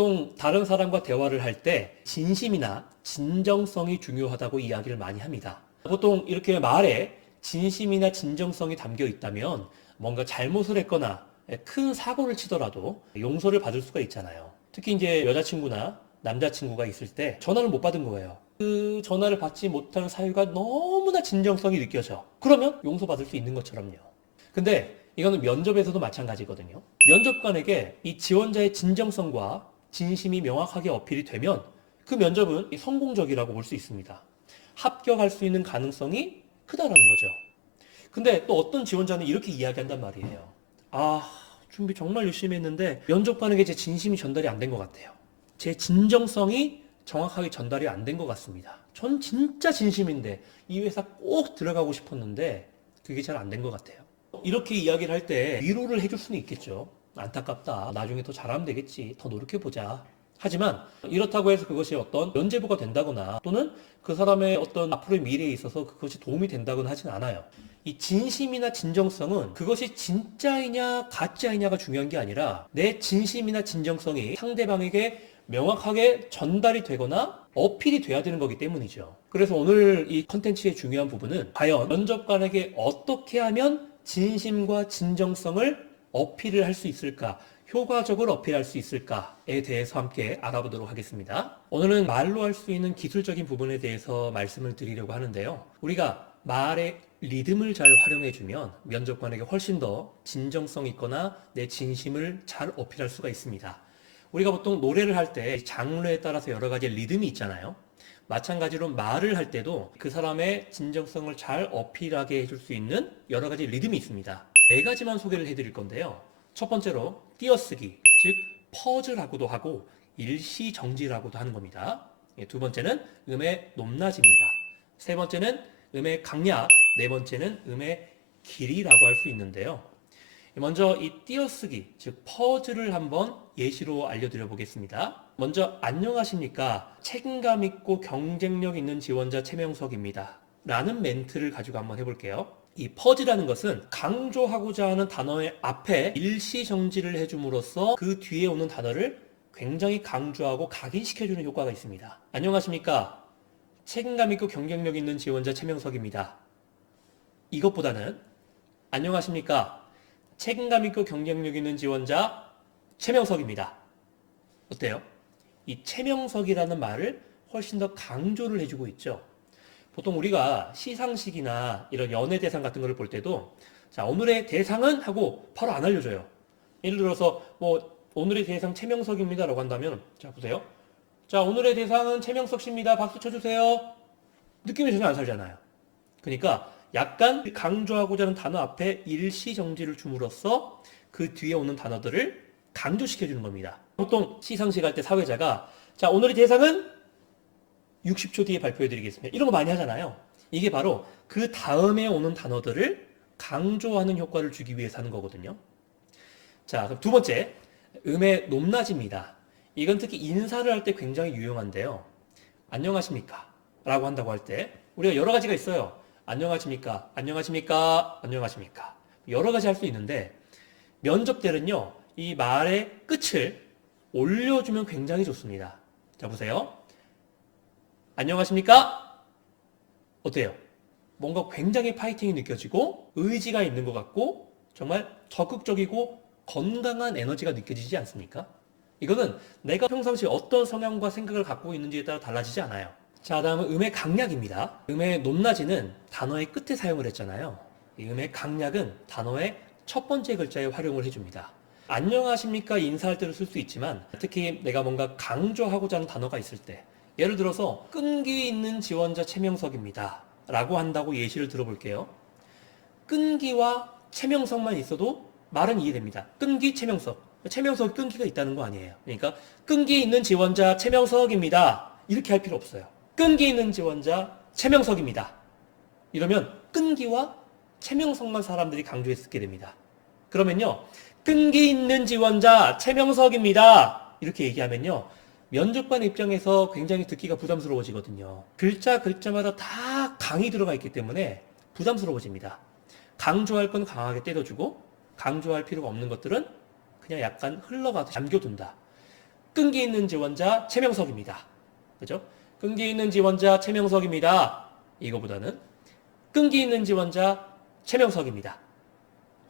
보통 다른 사람과 대화를 할 때 진심이나 진정성이 중요하다고 이야기를 많이 합니다. 보통 이렇게 말에 진심이나 진정성이 담겨 있다면 뭔가 잘못을 했거나 큰 사고를 치더라도 용서를 받을 수가 있잖아요. 특히 이제 여자친구나 남자친구가 있을 때 전화를 못 받은 거예요. 그 전화를 받지 못하는 사유가 너무나 진정성이 느껴져. 그러면 용서받을 수 있는 것처럼요. 근데 이거는 면접에서도 마찬가지거든요. 면접관에게 이 지원자의 진정성과 진심이 명확하게 어필이 되면 그 면접은 성공적이라고 볼 수 있습니다. 합격할 수 있는 가능성이 크다라는 거죠. 근데 또 어떤 지원자는 이렇게 이야기한단 말이에요. 아, 준비 정말 열심히 했는데 면접관에게 제 진심이 전달이 안 된 것 같아요. 제 진정성이 정확하게 전달이 안 된 것 같습니다. 전 진짜 진심인데 이 회사 꼭 들어가고 싶었는데 그게 잘 안 된 것 같아요. 이렇게 이야기를 할 때 위로를 해줄 수는 있겠죠. 안타깝다. 나중에 더 잘하면 되겠지. 더 노력해보자. 하지만 이렇다고 해서 그것이 어떤 면제부가 된다거나 또는 그 사람의 어떤 앞으로의 미래에 있어서 그것이 도움이 된다거나 하진 않아요. 이 진심이나 진정성은 그것이 진짜이냐 가짜이냐가 중요한 게 아니라 내 진심이나 진정성이 상대방에게 명확하게 전달이 되거나 어필이 돼야 되는 거기 때문이죠. 그래서 오늘 이 컨텐츠의 중요한 부분은 과연 면접관에게 어떻게 하면 진심과 진정성을 어필을 할 수 있을까? 효과적으로 어필할 수 있을까에 대해서 함께 알아보도록 하겠습니다. 오늘은 말로 할 수 있는 기술적인 부분에 대해서 말씀을 드리려고 하는데요. 우리가 말의 리듬을 잘 활용해주면 면접관에게 훨씬 더 진정성 있거나 내 진심을 잘 어필할 수가 있습니다. 우리가 보통 노래를 할 때 장르에 따라서 여러 가지 리듬이 있잖아요. 마찬가지로 말을 할 때도 그 사람의 진정성을 잘 어필하게 해줄 수 있는 여러 가지 리듬이 있습니다. 네 가지만 소개를 해드릴 건데요. 첫 번째로 띄어쓰기, 즉 퍼즈라고도 하고 일시정지라고도 하는 겁니다. 예, 두 번째는 음의 높낮이입니다. 세 번째는 음의 강약, 네 번째는 음의 길이라고 할 수 있는데요. 먼저 이 띄어쓰기, 즉 퍼즐을 한번 예시로 알려드려 보겠습니다. 먼저 안녕하십니까? 책임감 있고 경쟁력 있는 지원자 최명석입니다. 라는 멘트를 가지고 한번 해볼게요. 이 퍼즐이라는 것은 강조하고자 하는 단어의 앞에 일시 정지를 해줌으로써 그 뒤에 오는 단어를 굉장히 강조하고 각인시켜주는 효과가 있습니다. 안녕하십니까? 책임감 있고 경쟁력 있는 지원자 최명석입니다. 이것보다는 안녕하십니까? 책임감 있고 경쟁력 있는 지원자 최명석입니다. 어때요? 이 최명석이라는 말을 훨씬 더 강조를 해주고 있죠. 보통 우리가 시상식이나 이런 연예 대상 같은 거를 볼 때도 자 오늘의 대상은 하고 바로 안 알려줘요. 예를 들어서 뭐 오늘의 대상 최명석입니다라고 한다면 자 보세요. 자 오늘의 대상은 최명석 씨입니다. 박수 쳐 주세요. 느낌이 전혀 안 살잖아요. 그러니까 약간 강조하고자 하는 단어 앞에 일시 정지를 줌으로써 그 뒤에 오는 단어들을 강조시켜 주는 겁니다. 보통 시상식 할 때 사회자가 자 오늘의 대상은 60초 뒤에 발표해 드리겠습니다. 이런 거 많이 하잖아요. 이게 바로 그 다음에 오는 단어들을 강조하는 효과를 주기 위해서 하는 거거든요. 자, 그럼 두 번째, 음의 높낮이입니다. 이건 특히 인사를 할 때 굉장히 유용한데요. 안녕하십니까? 라고 한다고 할 때 우리가 여러 가지가 있어요. 안녕하십니까? 안녕하십니까? 안녕하십니까? 여러 가지 할 수 있는데 면접 때는요, 이 말의 끝을 올려주면 굉장히 좋습니다. 자, 보세요. 안녕하십니까? 어때요? 뭔가 굉장히 파이팅이 느껴지고 의지가 있는 것 같고 정말 적극적이고 건강한 에너지가 느껴지지 않습니까? 이거는 내가 평상시 어떤 성향과 생각을 갖고 있는지에 따라 달라지지 않아요. 자, 다음은 음의 강약입니다. 음의 높낮이는 단어의 끝에 사용을 했잖아요. 이 음의 강약은 단어의 첫 번째 글자에 활용을 해줍니다. 안녕하십니까 인사할 때도 쓸 수 있지만 특히 내가 뭔가 강조하고자 하는 단어가 있을 때 예를 들어서 끈기 있는 지원자 최명석입니다. 라고 한다고 예시를 들어볼게요. 끈기와 최명석만 있어도 말은 이해됩니다. 끈기, 최명석. 최명석 끈기가 있다는 거 아니에요. 그러니까 끈기 있는 지원자 최명석입니다. 이렇게 할 필요 없어요. 끈기 있는 지원자 최명석입니다. 이러면 끈기와 최명석만 사람들이 강조했게 됩니다. 그러면요. 끈기 있는 지원자 최명석입니다. 이렇게 얘기하면요. 면접관 입장에서 굉장히 듣기가 부담스러워지거든요. 글자 글자마다 다 강이 들어가 있기 때문에 부담스러워집니다. 강조할 건 강하게 때려주고 강조할 필요가 없는 것들은 그냥 약간 흘러가서 잠겨둔다. 끈기 있는 지원자 최명석입니다. 그죠? 끈기 있는 지원자 최명석입니다. 이거보다는 끈기 있는 지원자 최명석입니다.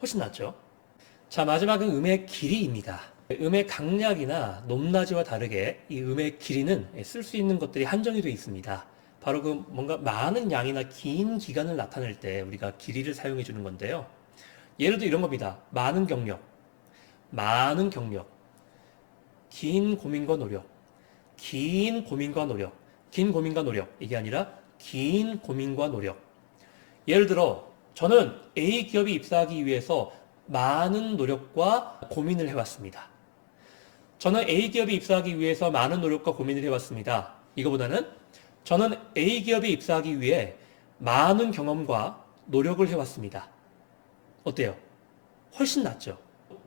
훨씬 낫죠? 자, 마지막은 음의 길이입니다. 음의 강약이나 높낮이와 다르게 이 음의 길이는 쓸 수 있는 것들이 한정이 되어 있습니다. 바로 그 뭔가 많은 양이나 긴 기간을 나타낼 때 우리가 길이를 사용해 주는 건데요. 예를 들어 이런 겁니다. 많은 경력, 많은 경력, 긴 고민과 노력, 긴 고민과 노력, 긴 고민과 노력. 이게 아니라 긴 고민과 노력. 예를 들어 저는 A 기업에 입사하기 위해서 많은 노력과 고민을 해왔습니다. 저는 A 기업에 입사하기 위해서 많은 노력과 고민을 해왔습니다. 이거보다는 저는 A 기업에 입사하기 위해 많은 경험과 노력을 해왔습니다. 어때요? 훨씬 낫죠?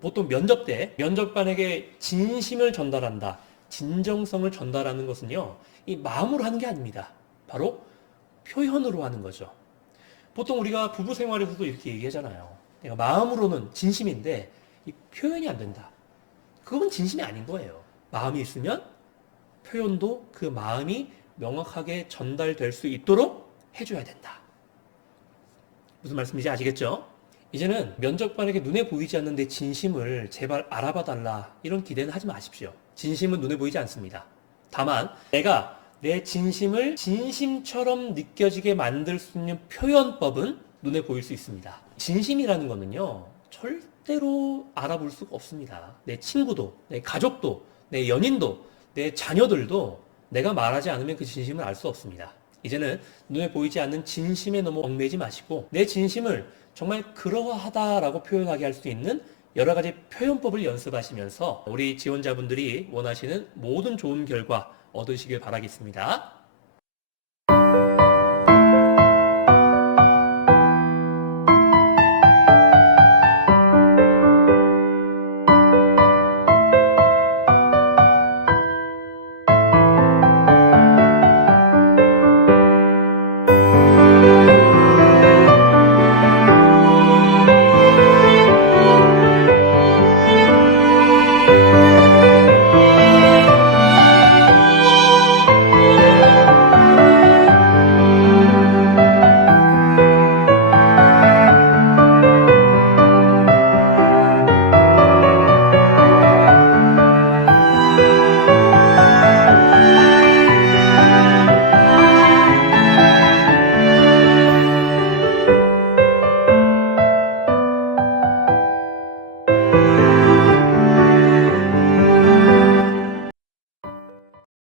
보통 면접 때 면접관에게 진심을 전달한다, 진정성을 전달하는 것은요, 이 마음으로 하는 게 아닙니다. 바로 표현으로 하는 거죠. 보통 우리가 부부 생활에서도 이렇게 얘기하잖아요. 마음으로는 진심인데 이 표현이 안 된다. 그건 진심이 아닌 거예요. 마음이 있으면 표현도 그 마음이 명확하게 전달될 수 있도록 해줘야 된다. 무슨 말씀인지 아시겠죠? 이제는 면접관에게 눈에 보이지 않는 내 진심을 제발 알아봐 달라 이런 기대는 하지 마십시오. 진심은 눈에 보이지 않습니다. 다만 내가 내 진심을 진심처럼 느껴지게 만들 수 있는 표현법은 눈에 보일 수 있습니다. 진심이라는 거는요, 절대로 알아볼 수가 없습니다. 내 친구도, 내 가족도, 내 연인도, 내 자녀들도 내가 말하지 않으면 그 진심을 알 수 없습니다. 이제는 눈에 보이지 않는 진심에 너무 얽매지 마시고 내 진심을 정말 그러하다라고 표현하게 할 수 있는 여러 가지 표현법을 연습하시면서 우리 지원자분들이 원하시는 모든 좋은 결과 얻으시길 바라겠습니다.